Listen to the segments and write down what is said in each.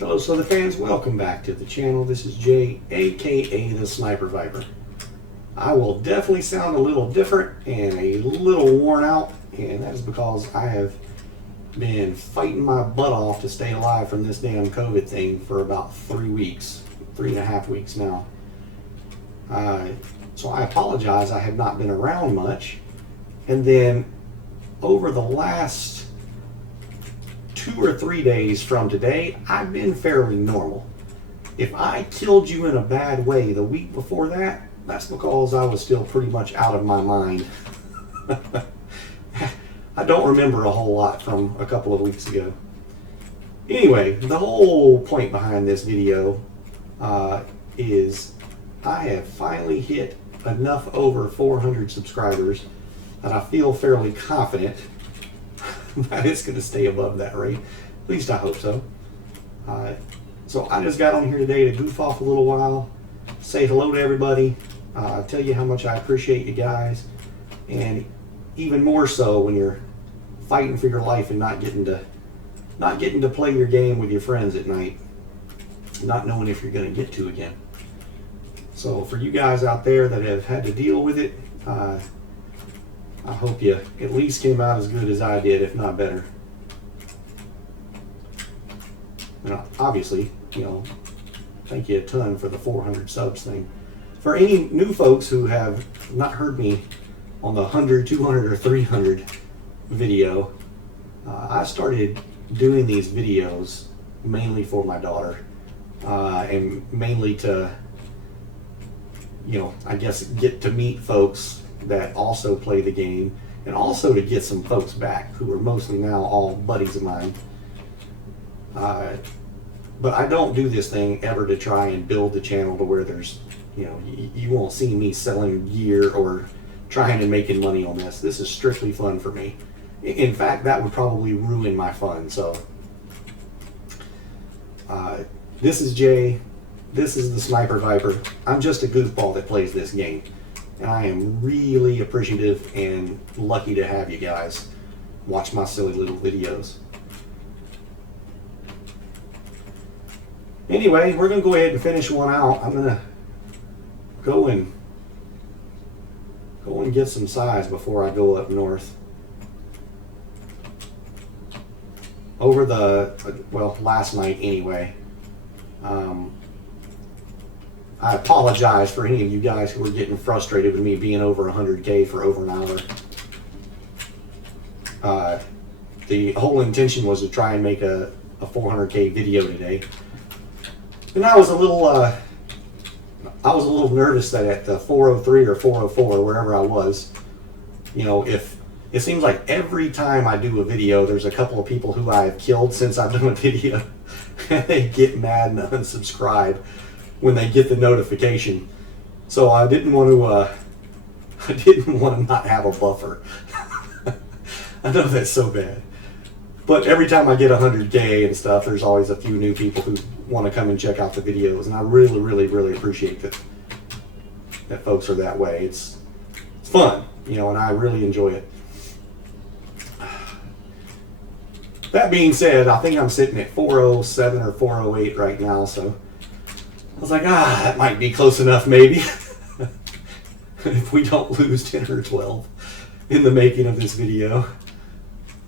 Hello, Slither fans. Welcome back to the channel. This is Jay, aka the Sniper Viper. I will definitely sound a little different and a little worn out, and that is because I have been fighting my butt off to stay alive from this damn COVID thing for about 3 weeks, 3.5 weeks now. So I apologize. I have not been around much, and then over the last 2 or 3 days from today, I've been fairly normal. If I killed you in a bad way the week before that, that's because I was still pretty much out of my mind. I don't remember a whole lot from a couple of weeks ago. Anyway, the whole point behind this video is I have finally hit enough over 400 subscribers that I feel fairly confident that it's going to stay above that rate. At least I hope so. So I just got on here today to goof off a little while, say hello to everybody, tell you how much I appreciate you guys, and even more so when you're fighting for your life and not getting to play your game with your friends at night, not knowing if you're going to get to again. So for you guys out there that have had to deal with it, I hope you at least came out as good as I did, if not better. Now, obviously, thank you a ton for the 400 subs thing. For any new folks who have not heard me on the 100, 200, or 300 video, I started doing these videos mainly for my daughter, and mainly to, I guess, get to meet folks that also play the game, and also to get some folks back who are mostly now all buddies of mine. But I don't do this thing ever to try and build the channel to where there's, you won't see me selling gear or trying and making money on this. This is strictly fun for me. In fact, that would probably ruin my fun. So this is Jay. This is the Sniper Viper. I'm just a goofball that plays this game. And I am really appreciative and lucky to have you guys watch my silly little videos. Anyway, we're going to go ahead and finish one out. I'm going to go and get some size before I go up north. Over last night anyway. I apologize for any of you guys who were getting frustrated with me being over 100K for over an hour. The whole intention was to try and make a 400K video today. And I was a little nervous that at the 403 or 404, wherever I was, if it seems like every time I do a video, there's a couple of people who I have killed since I've done a video, and they get mad and unsubscribe when they get the notification. So I didn't want to not have a buffer. I know that's so bad. But every time I get 100K and stuff, there's always a few new people who want to come and check out the videos, and I really, really, really appreciate that folks are that way. It's fun, and I really enjoy it. That being said, I think I'm sitting at 407 or 408 right now, so I was like, that might be close enough maybe. If we don't lose 10 or 12 in the making of this video.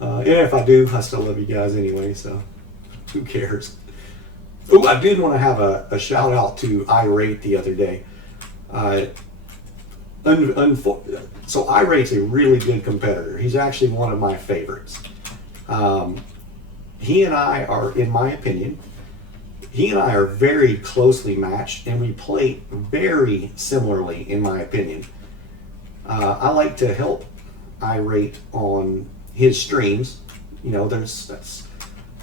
And if I do, I still love you guys anyway, so who cares? Oh, I did want to have a shout out to IR8 the other day. So IR8's a really good competitor. He's actually one of my favorites. He and I are, in my opinion, very closely matched, and we play very similarly, in my opinion. I like to help IR8 on his streams.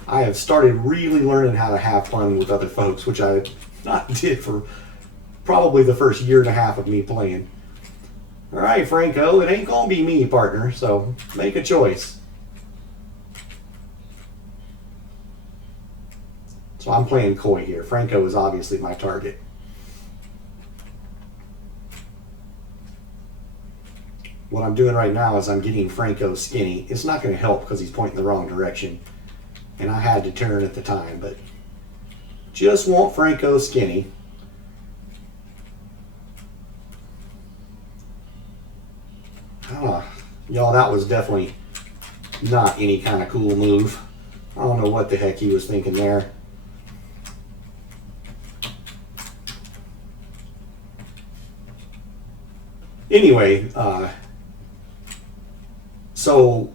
I have started really learning how to have fun with other folks, which I not did for probably the first 1.5 years of me playing. All right, Franco, it ain't gonna be me, partner, so make a choice. So I'm playing coy here. Franco is obviously my target. What I'm doing right now is I'm getting Franco skinny. It's not going to help because he's pointing the wrong direction. And I had to turn at the time, but just want Franco skinny. Y'all, that was definitely not any kind of cool move. I don't know what the heck he was thinking there. Anyway, so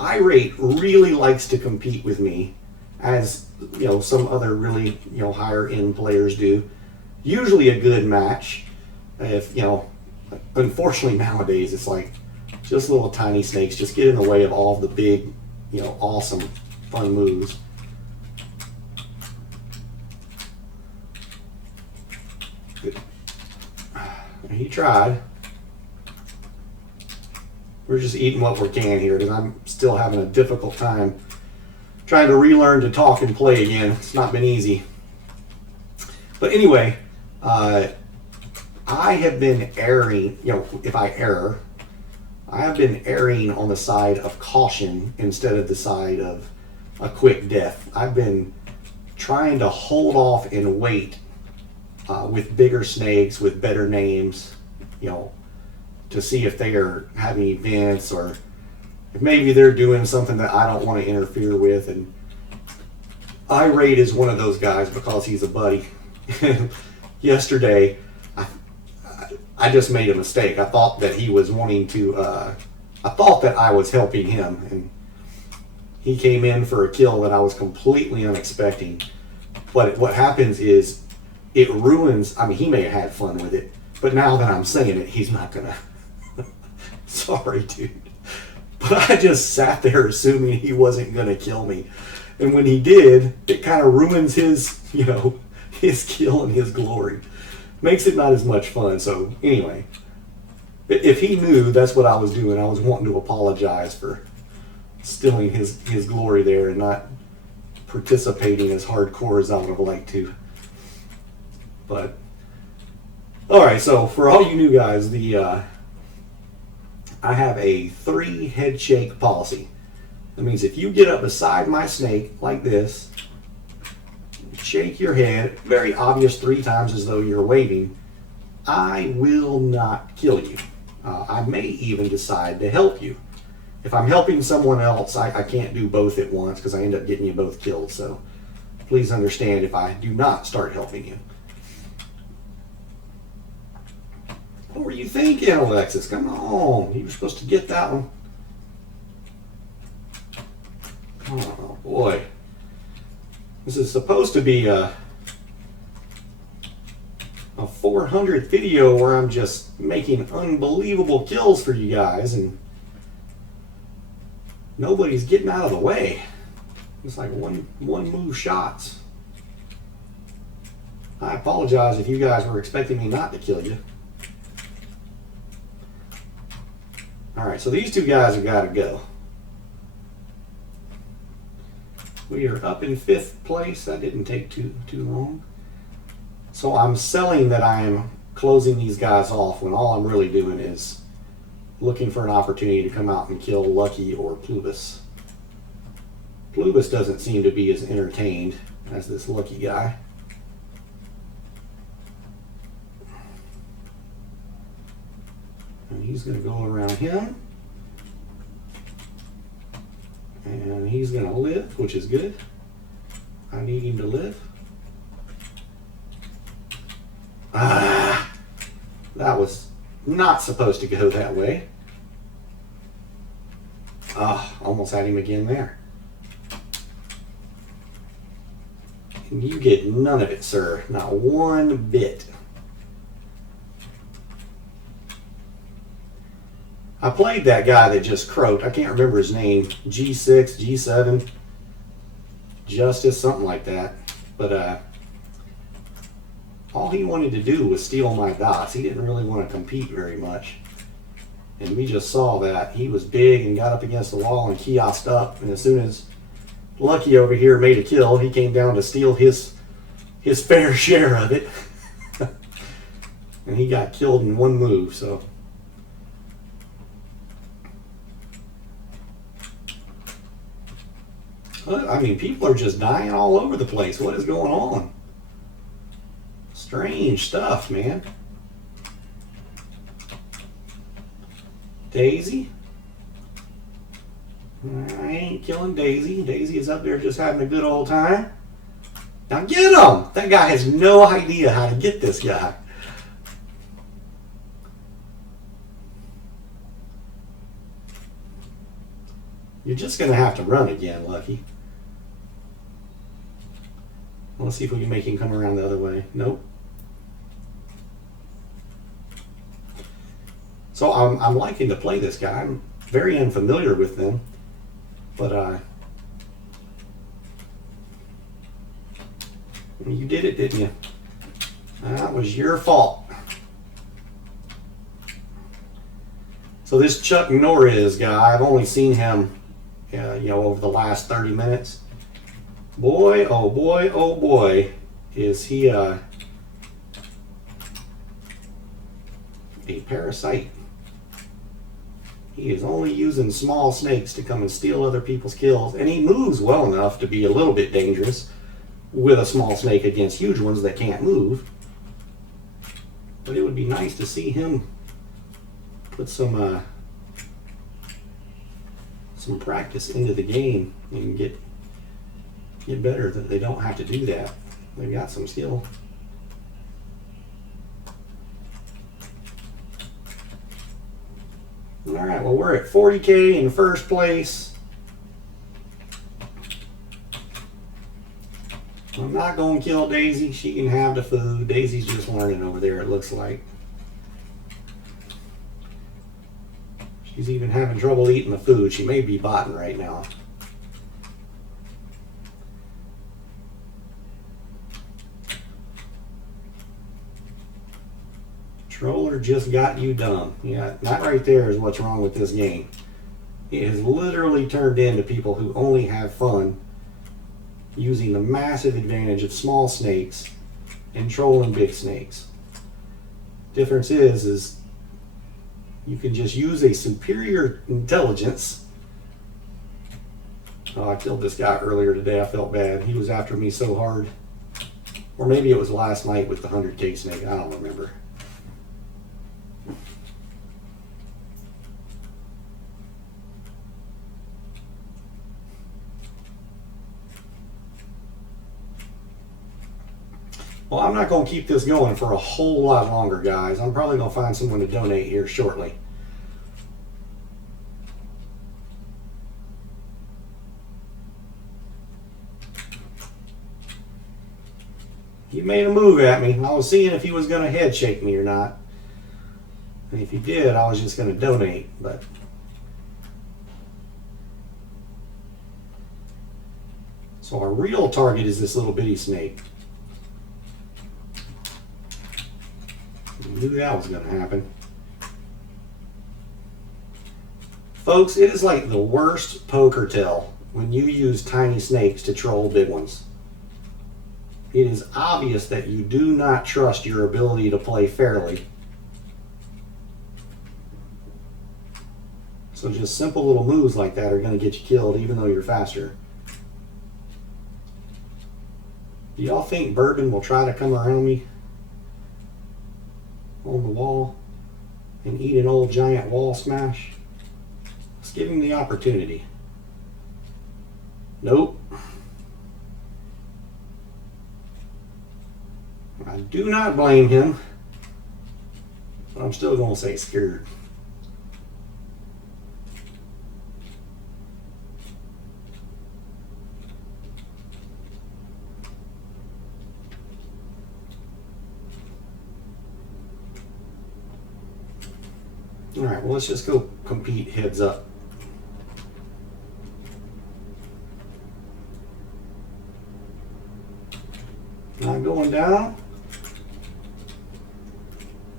IR8 really likes to compete with me, as you know, some other really, you know, higher end players do. Usually a good match. If, you know, unfortunately nowadays it's like just little tiny snakes just get in the way of all of the big, you know, awesome fun moves. He tried. We're just eating what we can here because I'm still having a difficult time trying to relearn to talk and play again. It's not been easy. But anyway, I have been erring, you know, if I err, I have been erring on the side of caution instead of the side of a quick death. I've been trying to hold off and wait with bigger snakes, with better names, you know, to see if they are having events or if maybe they're doing something that I don't want to interfere with. And IR8 is one of those guys because he's a buddy. Yesterday, I just made a mistake. I thought that he was wanting to, I thought that I was helping him, and he came in for a kill that I was completely unexpecting. But what happens is it ruins, I mean, he may have had fun with it, but now that I'm saying it, he's not gonna. Sorry, dude. But I just sat there assuming he wasn't gonna kill me. And when he did, it kind of ruins his, you know, his kill and his glory. Makes it not as much fun. So anyway, if he knew that's what I was doing, I was wanting to apologize for stealing his glory there and not participating as hardcore as I would have liked to. But all right, so for all you new guys, I have a 3 head shake policy. That means if you get up beside my snake like this, shake your head, very obvious 3 times as though you're waving, I will not kill you. I may even decide to help you. If I'm helping someone else, I can't do both at once because I end up getting you both killed. So please understand if I do not start helping you. What were you thinking, Alexis? Come on. You were supposed to get that one. Oh, boy. This is supposed to be a 400th video where I'm just making unbelievable kills for you guys, and nobody's getting out of the way. It's like one move shots. I apologize if you guys were expecting me not to kill you. Alright, so these 2 guys have got to go. We are up in 5th place. That didn't take too long. So I'm selling that I am closing these guys off when all I'm really doing is looking for an opportunity to come out and kill Lucky or Plubus. Plubus doesn't seem to be as entertained as this Lucky guy. And he's going to go around him. And he's going to live, which is good. I need him to live. Ah! That was not supposed to go that way. Ah, almost had him again there. And you get none of it, sir. Not one bit. I played that guy that just croaked. I can't remember his name. G6, G7, Justice, something like that. But all he wanted to do was steal my dots. He didn't really want to compete very much. And we just saw that. He was big and got up against the wall and kiosked up. And as soon as Lucky over here made a kill, he came down to steal his fair share of it. And he got killed in one move, so... I mean, people are just dying all over the place. What is going on? Strange stuff, man. Daisy? I ain't killing Daisy. Daisy is up there just having a good old time. Now get him! That guy has no idea how to get this guy. You're just going to have to run again, Lucky. Let's see if we can make him come around the other way. Nope. So I'm liking to play this guy. I'm very unfamiliar with them. But you did it, didn't you? That was your fault. So this Chuck Norris guy, I've only seen him, over the last 30 minutes. Boy, oh boy, oh boy, is he a parasite. He is only using small snakes to come and steal other people's kills, and he moves well enough to be a little bit dangerous with a small snake against huge ones that can't move. But it would be nice to see him put some practice into the game and get better, that they don't have to do that. They've got some skill. All right, well, we're at 40K in first place. I'm not going to kill Daisy. She can have the food. Daisy's just learning over there, it looks like. She's even having trouble eating the food. She may be botting right now. Troller just got you dumb. Yeah, that right there is what's wrong with this game. It has literally turned into people who only have fun using the massive advantage of small snakes and trolling big snakes. Difference is you can just use a superior intelligence. Oh, I killed this guy earlier today. I felt bad. He was after me so hard. Or maybe it was last night with the 100K snake. I don't remember. Well, I'm not going to keep this going for a whole lot longer, guys. I'm probably going to find someone to donate here shortly. He made a move at me. I was seeing if he was going to head shake me or not. And if he did, I was just going to donate. But so our real target is this little bitty snake. I knew that was going to happen. Folks, it is like the worst poker tell when you use tiny snakes to troll big ones. It is obvious that you do not trust your ability to play fairly. So just simple little moves like that are going to get you killed even though you're faster. Do y'all think Bourbon will try to come around me on the wall and eat an old giant wall smash? Let's give him the opportunity. Nope. I do not blame him, but I'm still going to say scared. All right, well, let's just go compete heads up. Not going down.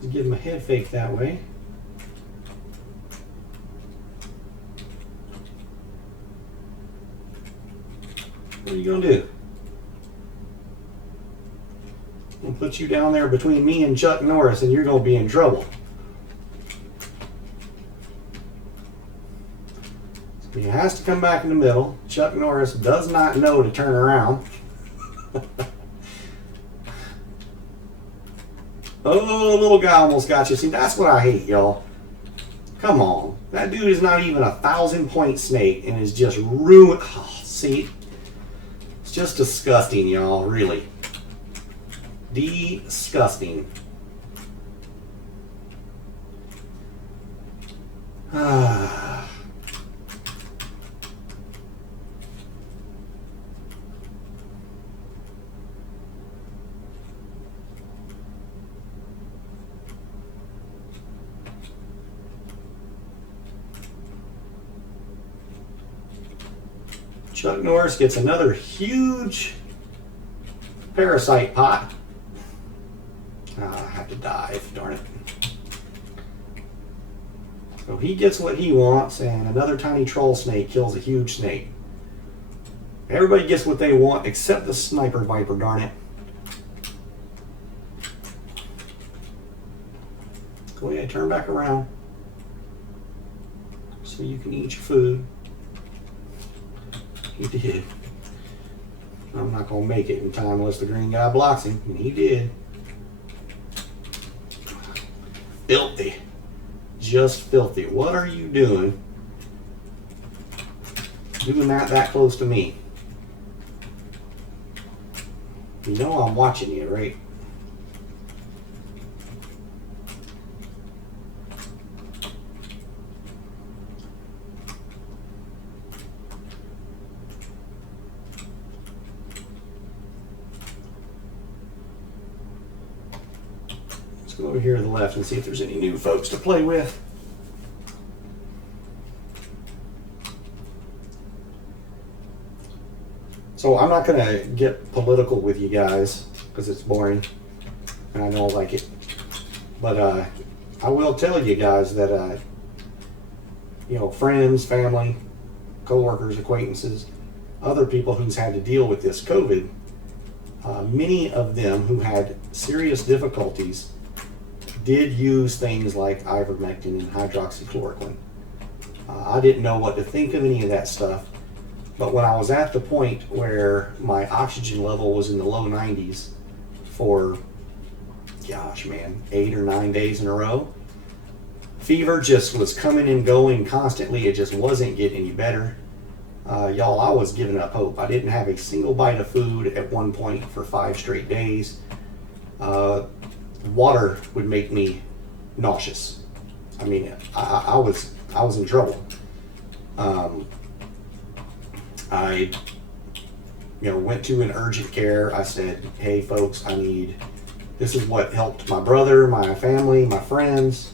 Just give him a head fake that way. What are you going to do? I'm going to put you down there between me and Chuck Norris, and you're going to be in trouble. It's going to be He has to come back in the middle. Chuck Norris does not know to turn around. Oh, little guy almost got you. See, that's what I hate, y'all. Come on. That dude is not even a 1,000-point snake and is just ruined. Oh, see? It's just disgusting, y'all. Really. Disgusting. Chuck Norris gets another huge parasite pot. I have to dive, darn it. So he gets what he wants, and another tiny troll snake kills a huge snake. Everybody gets what they want except the Sniper Viper, darn it. Go ahead, turn back around so you can eat your food. He did. I'm not going to make it in time unless the green guy blocks him, and he did. Filthy. Just filthy. What are you doing? Doing that close to me. You know I'm watching you, right? Go over here to the left and see if there's any new folks to play with. So I'm not going to get political with you guys because it's boring and I don't like it. But I will tell you guys that, you know, friends, family, co-workers, acquaintances, other people who's had to deal with this COVID, many of them who had serious difficulties did use things like ivermectin and hydroxychloroquine. I didn't know what to think of any of that stuff, but when I was at the point where my oxygen level was in the low 90s for, gosh man, 8 or 9 days in a row, fever just was coming and going constantly. It just wasn't getting any better. Y'all, I was giving up hope. I didn't have a single bite of food at one point for 5 straight days. Water would make me nauseous. I mean, I was in trouble. I, you know, went to an urgent care. I said, "Hey, folks, this is what helped my brother, my family, my friends.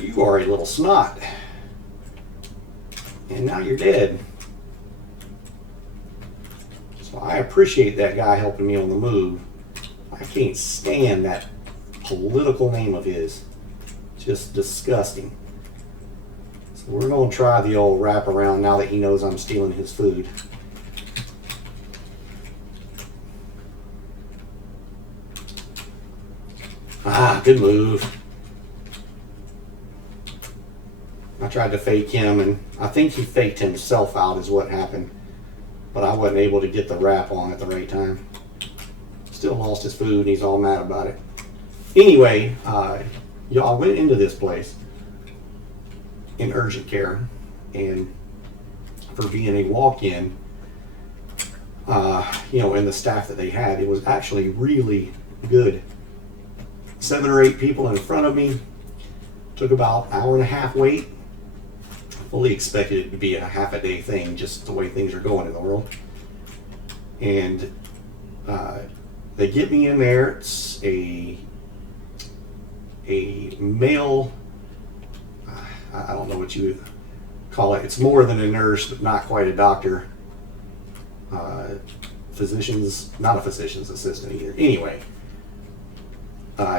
You are a little snot, and now you're dead." So I appreciate that guy helping me on the move. I can't stand that political name of his. Just disgusting. So we're going to try the old wraparound now that he knows I'm stealing his food. Ah, good move. I tried to fake him, and I think he faked himself out is what happened. But I wasn't able to get the wrap on at the right time. Still lost his food, and he's all mad about it. Anyway, y'all went into this place in urgent care, and for being a walk-in, you know, and the staff that they had, it was actually really good. 7 or 8 people in front of me. Took about an hour and a half wait. Fully expected it to be a half a day thing, just the way things are going in the world. And they get me in there. It's a male, I don't know what you call it. It's more than a nurse, but not quite a doctor. Not a physician's assistant either. Anyway,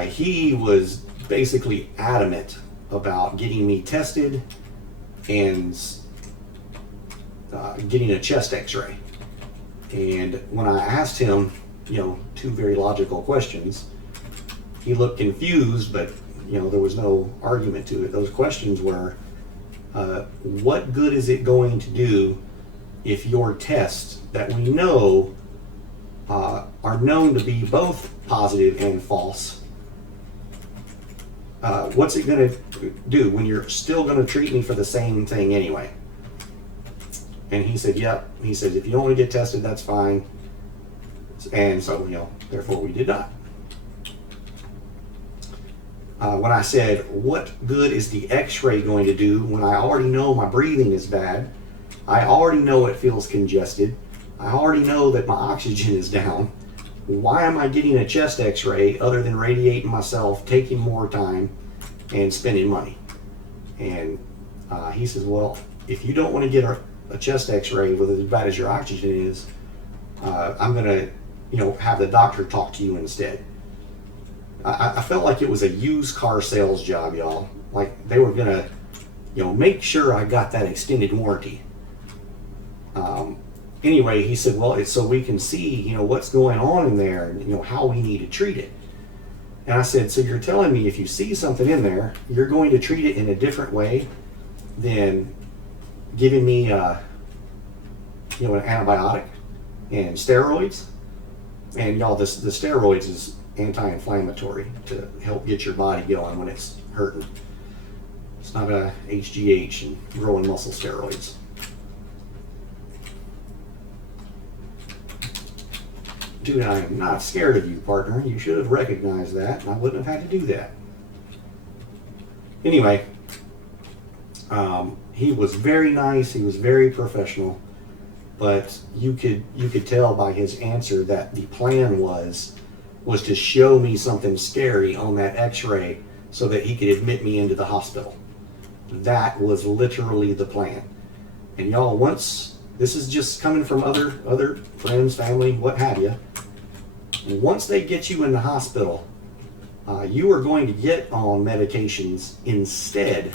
he was basically adamant about getting me tested and getting a chest x-ray. And when I asked him, you know, 2 very logical questions, he looked confused, but, you know, there was no argument to it. Those questions were, what good is it going to do if your tests that we know are known to be both positive and false? What's it going to do when you're still going to treat me for the same thing anyway? And he said, yep. He said, if you don't want to get tested, that's fine. And so, therefore we did not. When I said, what good is the x-ray going to do when I already know my breathing is bad, I already know it feels congested, I already know that my oxygen is down, why am I getting a chest x-ray other than radiating myself, taking more time, and spending money? And he says, well, if you don't want to get a chest x-ray with as bad as your oxygen is, I'm going to have the doctor talk to you instead. I felt like it was a used car sales job, y'all. Like they were gonna, make sure I got that extended warranty. Anyway, he said, well, it's so we can see, what's going on in there and, how we need to treat it. And I said, so you're telling me if you see something in there, you're going to treat it in a different way than giving me, an antibiotic and steroids? And y'all, the steroids is anti-inflammatory to help get your body going when it's hurting. It's not a HGH and growing muscle steroids. Dude, I am not scared of you, partner. You should have recognized that, and I wouldn't have had to do that. Anyway, he was very nice. He was very professional, but you could tell by his answer that the plan was to show me something scary on that x-ray so that he could admit me into the hospital. That was literally the plan. And y'all, once, this is just coming from other friends, family, what have you, once they get you in the hospital, you are going to get on medications instead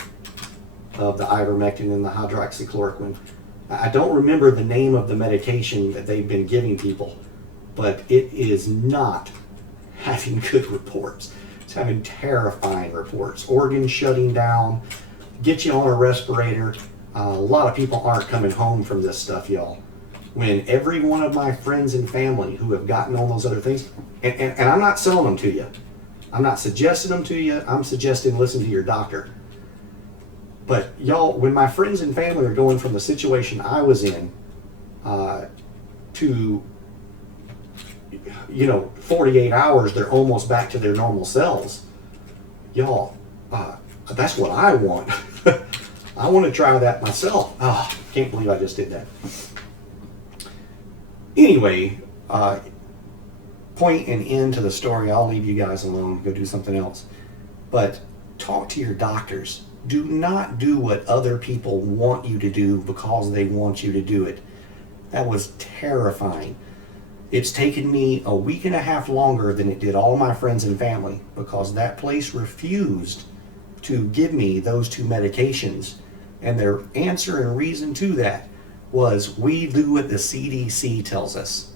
of the ivermectin and the hydroxychloroquine. I don't remember the name of the medication that they've been giving people, but it is not having good reports. It's having terrifying reports. Organs shutting down, get you on a respirator. A lot of people aren't coming home from this stuff, y'all. When every one of my friends and family who have gotten all those other things, and I'm not selling them to you. I'm not suggesting them to you. I'm suggesting listen to your doctor. But y'all, when my friends and family are going from the situation I was in to 48 hours, they're almost back to their normal selves. Y'all, that's what I want. I want to try that myself. Can't believe I just did that. Anyway, point and end to the story. I'll leave you guys alone. Go do something else. But talk to your doctors. Do not do what other people want you to do because they want you to do it. That was terrifying. It's taken me a week and a half longer than it did all my friends and family because that place refused to give me those two medications. And their answer and reason to that was, we do what the CDC tells us.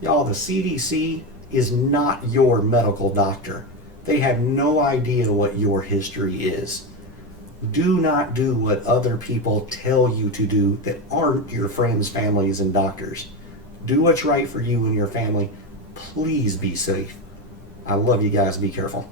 Y'all, the CDC is not your medical doctor. They have no idea what your history is. Do not do what other people tell you to do that aren't your friends, families, and doctors. Do what's right for you and your family. Please be safe. I love you guys. Be careful.